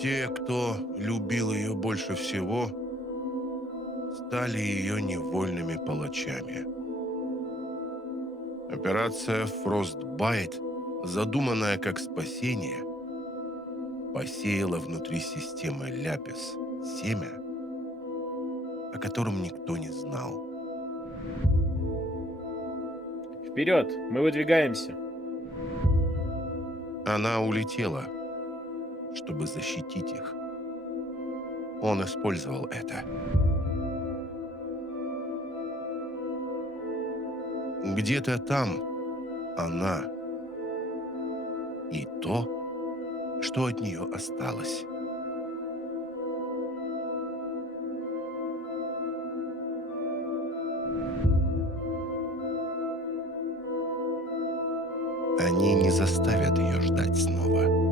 Те, кто любил ее больше всего, стали ее невольными палачами. Операция «Фростбайт», задуманная как спасение, посеяла внутри системы Ляпис семя, о котором никто не знал. Вперед! Мы выдвигаемся! Она улетела, чтобы защитить их. Он использовал это. Где-то там она и то, что от нее осталось. Они не заставят ее ждать снова.